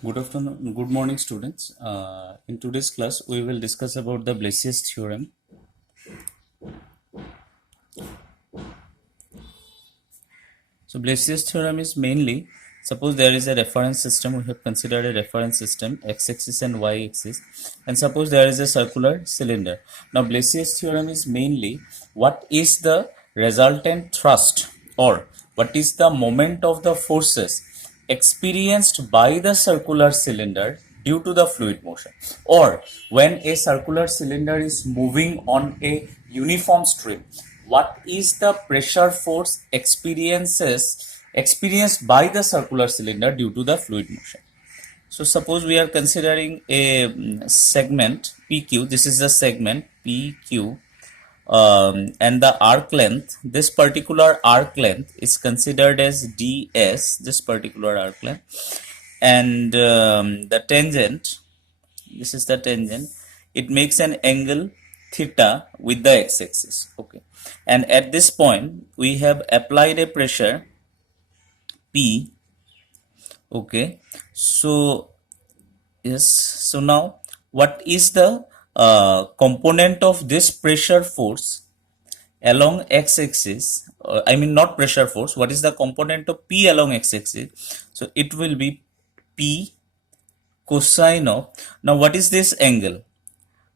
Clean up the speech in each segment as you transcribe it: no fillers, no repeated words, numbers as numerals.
Good afternoon, good morning, students. In today's class, we will discuss about the Blasius theorem. So, Blasius theorem is mainly, suppose there is a reference system. We have considered a reference system, x-axis and y-axis, and suppose there is a circular cylinder. Now, Blasius theorem is mainly what is the resultant thrust, or what is the moment of the forces experienced by the circular cylinder due to the fluid motion, or when a circular cylinder is moving on a uniform stream, what is the pressure force experienced by the circular cylinder due to the fluid motion. So suppose we are considering a segment PQ. This is the segment PQ, and the arc length, this particular arc length is considered as ds, this particular arc length, and the tangent, this is the tangent, it makes an angle theta with the x-axis. Okay, and at this point we have applied a pressure P. Okay, so yes, so now what is the component of this pressure force along x-axis? I mean not pressure force, what is the component of P along x-axis? So it will be P cosine of, now what is this angle?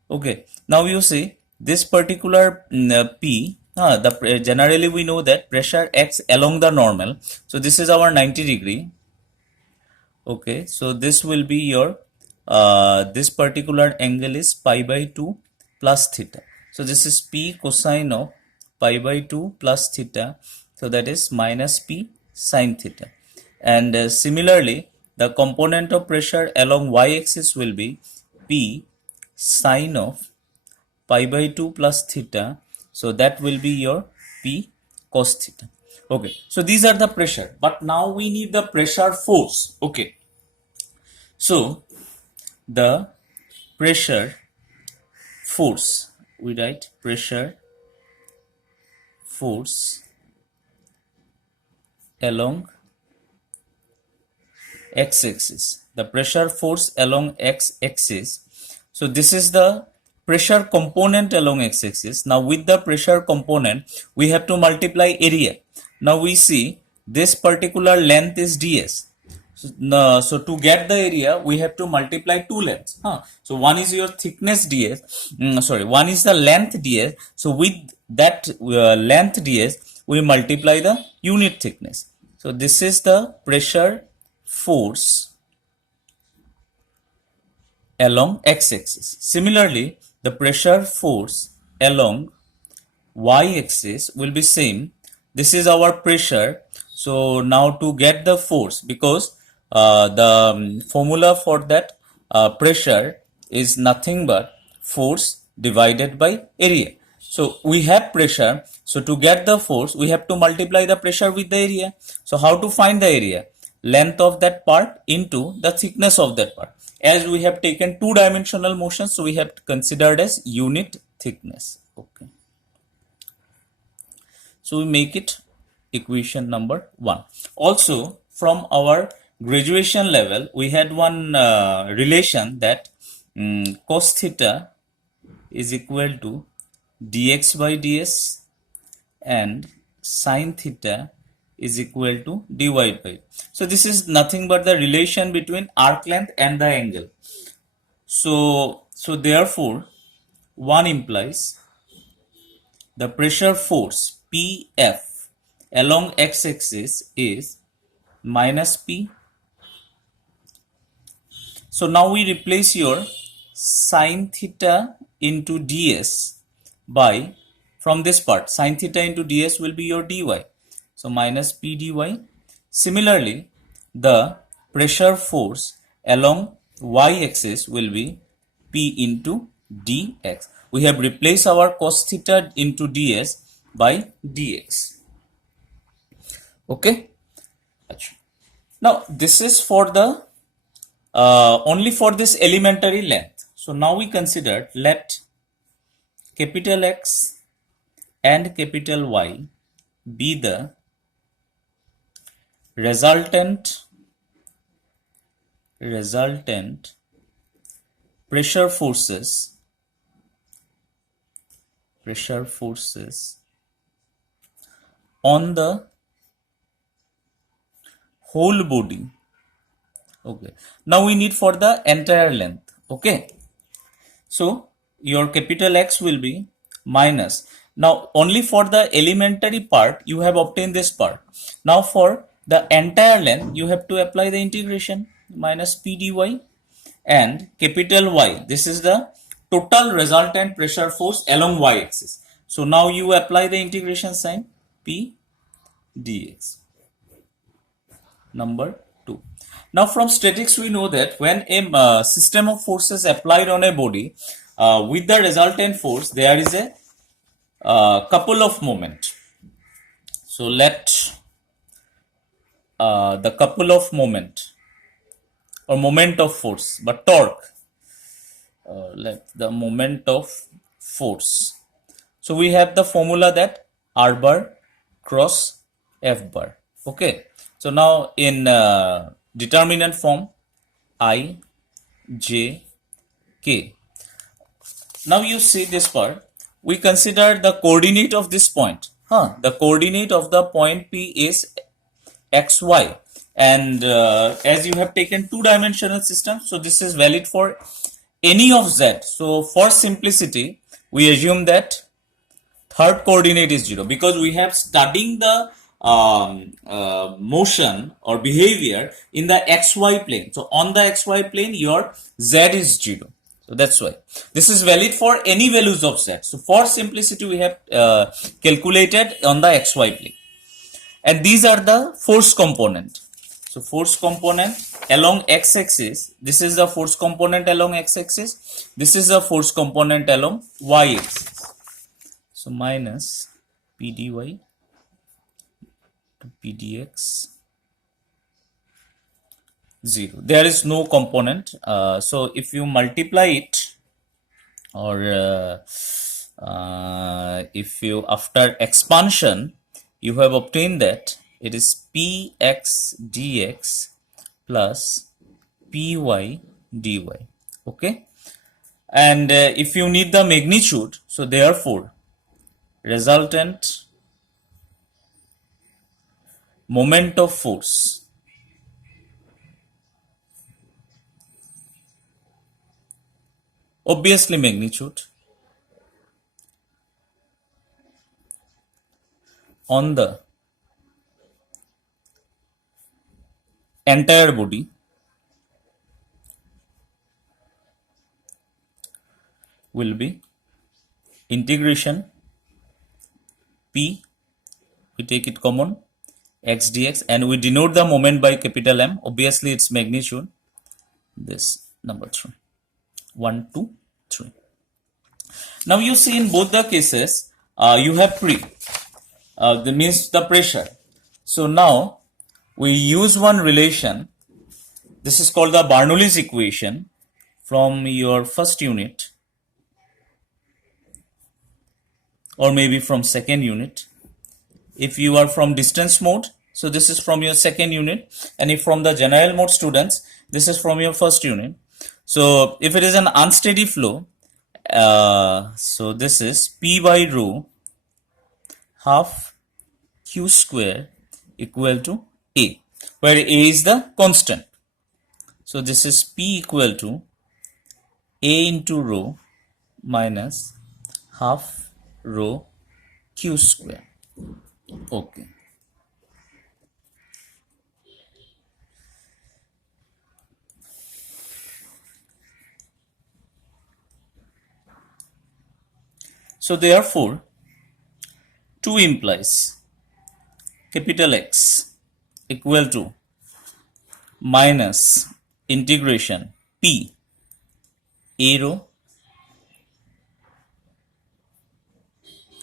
Okay, now you see this particular P, generally we know that pressure acts along the normal. So this is our 90 degree. Okay, so this will be your, this particular angle is pi by 2 plus theta. So this is P cosine of pi by 2 plus theta. So that is minus P sine theta. And similarly, the component of pressure along y-axis will be P sine of pi by 2 plus theta. So that will be your P cos theta. Okay, so these are the pressure, but now we need the pressure force. Okay, so the pressure force, we write pressure force along x-axis, the pressure force along x-axis. So this is the pressure component along x-axis. Now with the pressure component we have to multiply area. Now we see this particular length is ds. So to get the area we have to multiply two lengths. So one is your thickness ds, one is the length ds. So with that length ds we multiply the unit thickness. So this is the pressure force along x-axis. Similarly, the pressure force along y-axis will be same. This is our pressure. So now to get the force, because the formula for that pressure is nothing but force divided by area. So we have pressure. So to get the force, we have to multiply the pressure with the area. So how to find the area? Length of that part into the thickness of that part. As we have taken two-dimensional motion, so we have considered as unit thickness. Okay. So we make it equation number 1. Also, from our graduation level, we had one relation that cos theta is equal to dx by ds and sin theta is equal to dy by. So this is nothing but the relation between arc length and the angle. So therefore, 1 implies the pressure force Pf along x-axis is minus P. So now we replace your sin theta into ds by, from this part, sin theta into ds will be your dy. So minus P dy. Similarly, the pressure force along y-axis will be P into dx. We have replaced our cos theta into ds by dx. Okay. Now this is for the only for this elementary length. So now we consider, let capital X and capital Y be the resultant resultant pressure forces on the whole body. Okay, now we need for the entire length. Okay, so your capital X will be minus. Now only for the elementary part you have obtained this part. Now for the entire length you have to apply the integration, minus P dy, and capital Y. This is the total resultant pressure force along Y axis. So now you apply the integration sign, P dx. Number 2. Now from statics we know that when a system of forces applied on a body with the resultant force, there is a couple of moment. So let the couple of moment or moment of force, but torque, let the moment of force. So we have the formula that R bar cross F bar. Okay. So now in determinant form, I, J, K. Now you see this part. We consider the coordinate of this point. The coordinate of the point P is xy, and as you have taken two-dimensional system, so this is valid for any of z. So for simplicity, we assume that third coordinate is 0 because we have studying the motion or behavior in the xy plane. So on the xy plane, your z is 0. So that's why this is valid for any values of z. So for simplicity, we have calculated on the xy plane. And these are the force component. So force component along x-axis, this is the force component along x-axis, this is the force component along y-axis. So minus P dy to P dx 0. There is no component. So if you multiply it, or if you after expansion, you have obtained that it is Px dx plus Py dy. Okay. And if you need the magnitude, so therefore resultant moment of force obviously magnitude on the entire body will be integration P, we take it common, x dx, and we denote the moment by capital M. Obviously its magnitude, this number 3, 1, 2, 3. Now you see in both the cases you have pre, that means the pressure. So now we use one relation. This is called the Bernoulli's equation from your first unit, or maybe from second unit. If you are from distance mode, so this is from your second unit, and if from the general mode students, this is from your first unit. So if it is an unsteady flow, so this is P by rho half Q square equal to A, where A is the constant. So this is P equal to A into rho minus half rho Q square. Okay. So therefore 2 implies capital X equal to minus integration P A rho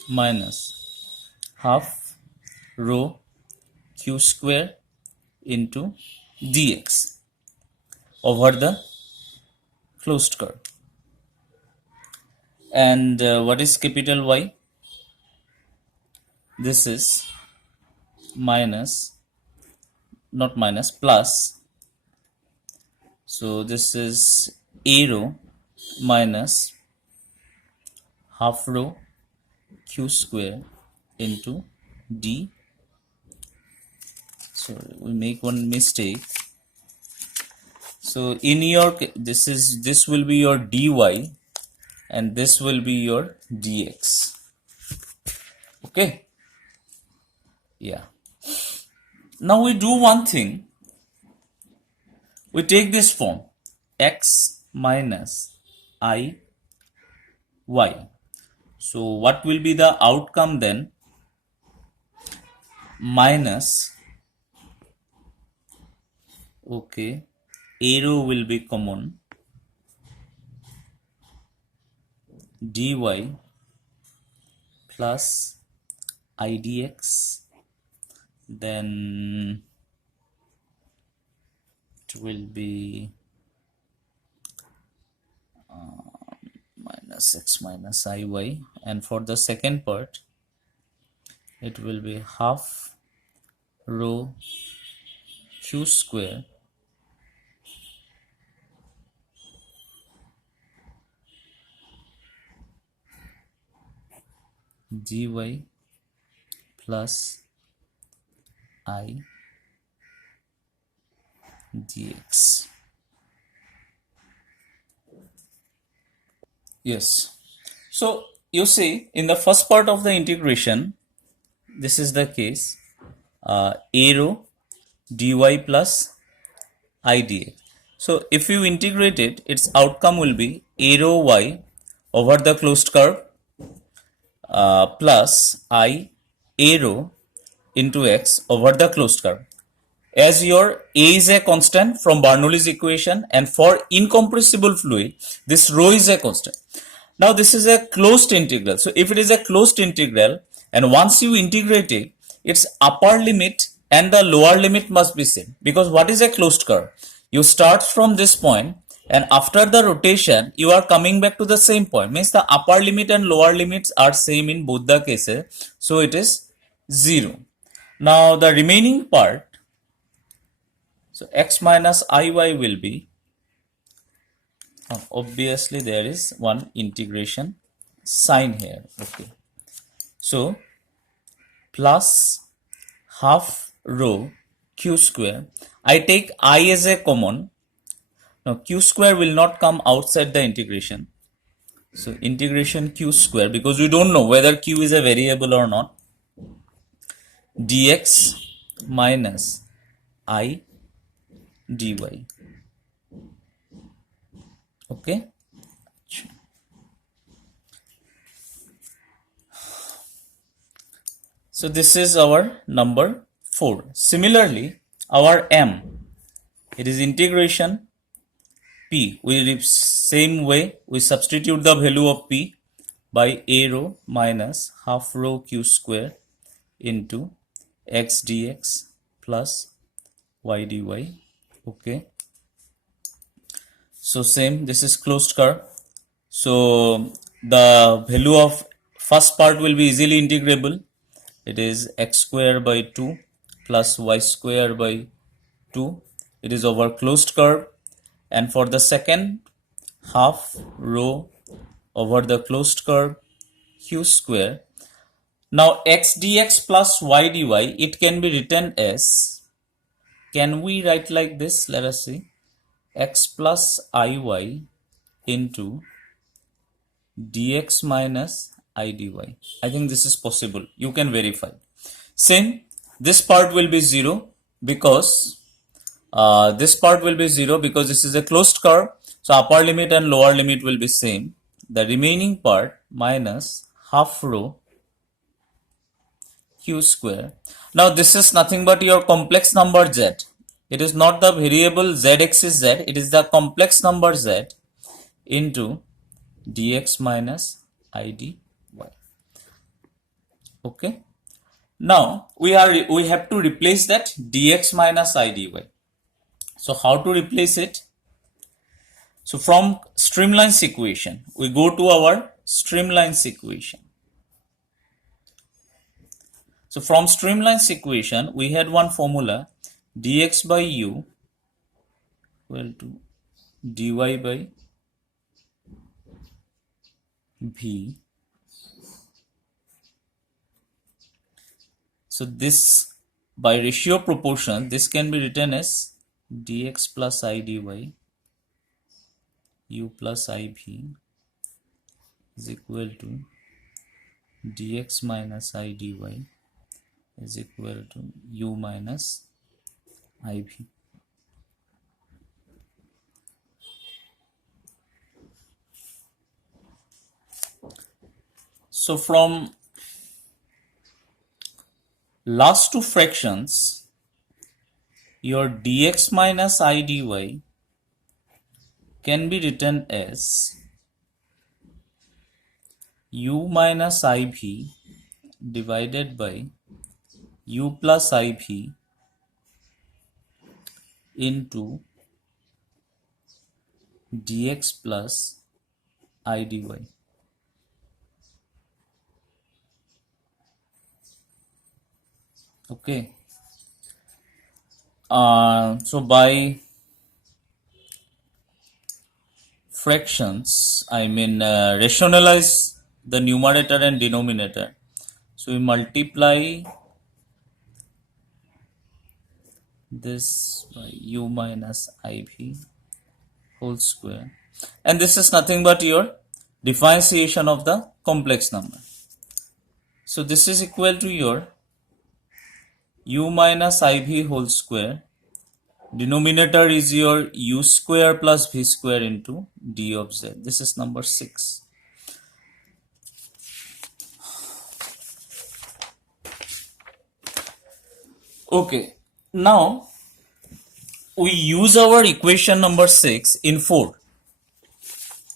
minus half rho Q square into dx over the closed curve. And what is capital Y? This is minus, not minus, plus. So this is a rho minus half rho q square into d. Sorry, we make one mistake. So in your this will be your dy and this will be your dx. Okay, yeah. Now we do one thing. We take this form x minus I y. So what will be the outcome then? Minus, okay, a rho will be common, dy plus I dx, then it will be minus x minus iy, and for the second part it will be half rho q square dy plus I dx. Yes. So you see, in the first part of the integration, this is the case, a rho dy plus I dx. So if you integrate it, its outcome will be a rho y over the closed curve plus I a rho into x over the closed curve. As your a is a constant from Bernoulli's equation, and for incompressible fluid, this rho is a constant. Now this is a closed integral. So if it is a closed integral, and once you integrate it, its upper limit and the lower limit must be same, because what is a closed curve? You start from this point, and after the rotation you are coming back to the same point, means the upper limit and lower limits are same in both the cases, so it is 0. Now the remaining part, so x minus iy will be, obviously there is one integration sign here, okay. So plus half rho q square, I take I as a common. Now q square will not come outside the integration, so integration q square, because we don't know whether q is a variable or not, dx minus I dy. Okay, so this is our number 4. Similarly, our m, it is integration p. Same way we substitute the value of p by a rho minus half rho q square into x dx plus y dy. Okay, so same, this is closed curve, so the value of first part will be easily integrable. It is x square by 2 plus y square by 2. It is over closed curve, and for the second, half rho over the closed curve q square. Now x dx plus y dy, it can be written as, can we write like this? Let us see, x plus iy into dx minus I dy. I think this is possible. You can verify. Same, this part will be 0 because this part will be 0 because this is a closed curve. So upper limit and lower limit will be same. The remaining part minus half rho q square. Now this is nothing but your complex number z. It is not the variable zx is z. It is the complex number z into dx minus I dy. Okay, now we have to replace that dx minus I dy. So how to replace it? So from streamlines equation, we go to our streamlines equation. So from streamlines equation, we had one formula, dx by u equal to dy by v. So this, by ratio proportion, this can be written as dx plus I dy u plus iv is equal to dx minus I dy is equal to u minus iv. So from last two fractions, your dx minus I dy can be written as u minus iv divided by u plus iv into dx plus I dy. Okay. So by fractions, I mean rationalize the numerator and denominator. So we multiply this by u minus iv whole square, and this is nothing but your differentiation of the complex number. So this is equal to your u minus iv whole square. Denominator is your u square plus v square into d of z. This is number 6. Okay, now we use our equation number 6 in 4.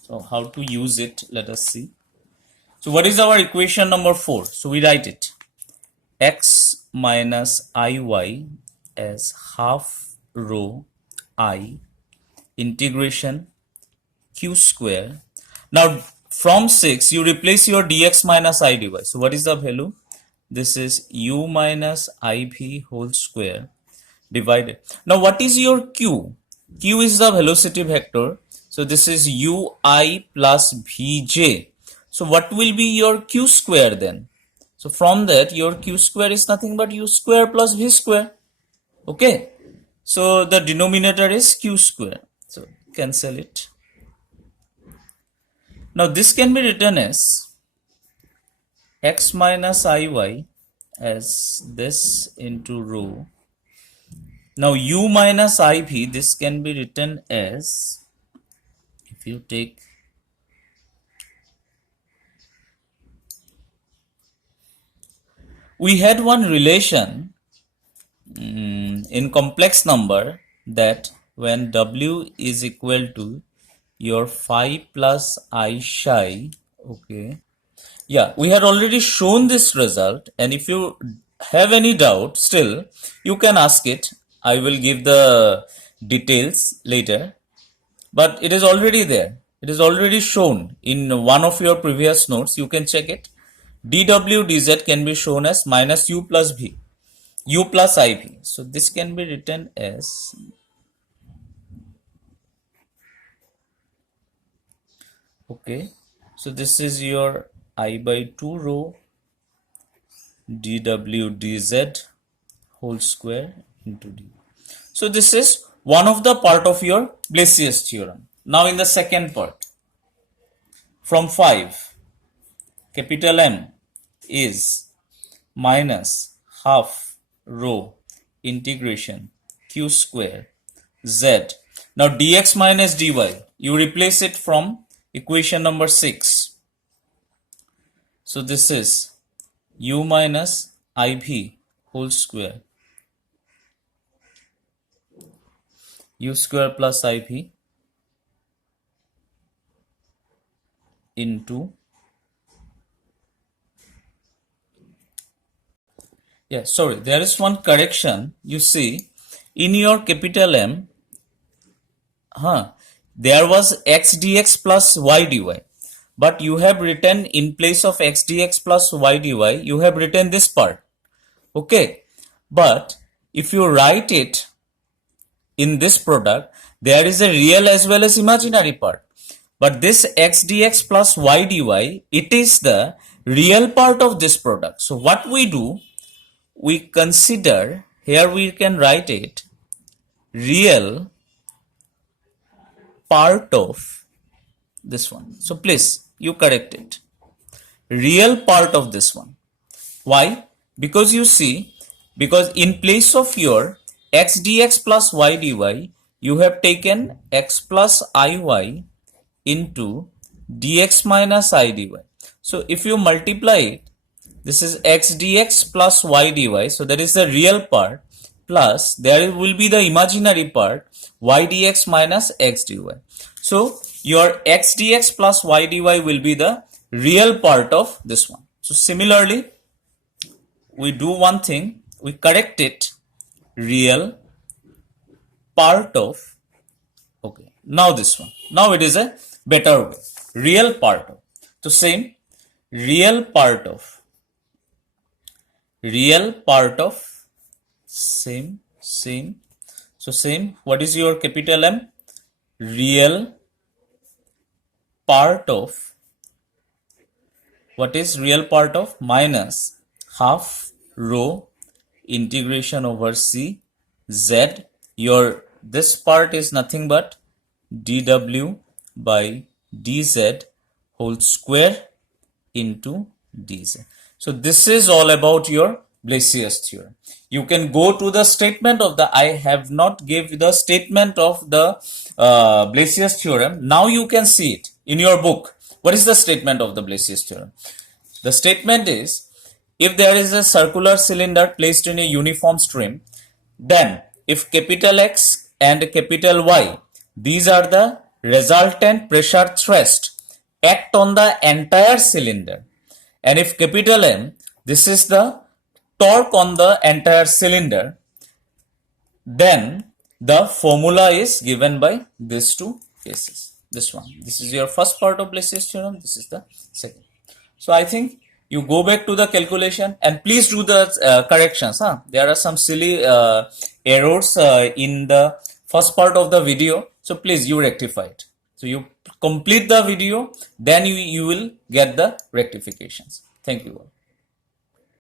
So how to use it, let us see. So what is our equation number 4? So we write it x minus iy as half rho I integration q square. Now from 6 you replace your dx minus I dy. So what is the value? This is u minus iv whole square divided. Now what is your q? Q is the velocity vector. So this is ui plus vj. So what will be your q square then? So from that your q square is nothing but u square plus v square. Okay. So the denominator is q square. So cancel it. Now this can be written as x minus iy as this into rho. Now u minus iv, this can be written as, if you take we had one relation in complex number that when w is equal to your phi plus I psi, okay, yeah, we had already shown this result, and if you have any doubt still, you can ask it. I will give the details later, but it is already there. It is already shown in one of your previous notes. You can check it. dw dz can be shown as minus u plus v, u plus iv. So this can be written as okay. So this is your I by 2 rho dw dz whole square into d. So this is one of the part of your Blasius theorem. Now in the second part, from 5, capital M is minus half rho integration q square z. Now dx minus dy, you replace it from equation number 6. So this is u minus iv whole square, u square plus iv into, yeah, sorry, there is one correction. You see, in your capital M, there was x dx plus y dy, but you have written in place of x dx plus y dy, you have written this part. Okay, but if you write it in this product, there is a real as well as imaginary part. But this x dx plus y dy, it is the real part of this product. So what we do, we consider, here we can write it, real part of this one. So please, you correct it. Real part of this one. Why? Because you see, because in place of your x dx plus y dy, you have taken x plus iy into dx minus I dy. So if you multiply it, this is x dx plus y dy. So that is the real part, plus there will be the imaginary part, y dx minus x dy. So your x dx plus y dy will be the real part of this one. So similarly, we do one thing, we correct it, real part of, okay, now this one, now it is a better way, real part of. So same, real part of, same, so same, what is your capital M? Real part of, what is real part of? Minus half rho integration over C Z. Your this part is nothing but dw by dz whole square into dz. So this is all about your Blasius theorem. You can go to the statement of the, I have not give the statement of the Blasius theorem. Now you can see it in your book. What is the statement of the Blasius theorem? The statement is, if there is a circular cylinder placed in a uniform stream, then if capital X and capital Y, these are the resultant pressure thrust, act on the entire cylinder. And if capital M, this is the torque on the entire cylinder, then the formula is given by these two cases. This one, this is your first part of Blasius theorem, this is the second. So I think you go back to the calculation and please do the corrections. There are some silly errors in the first part of the video. So please you rectify it. So you complete the video, then you will get the rectifications. Thank you all.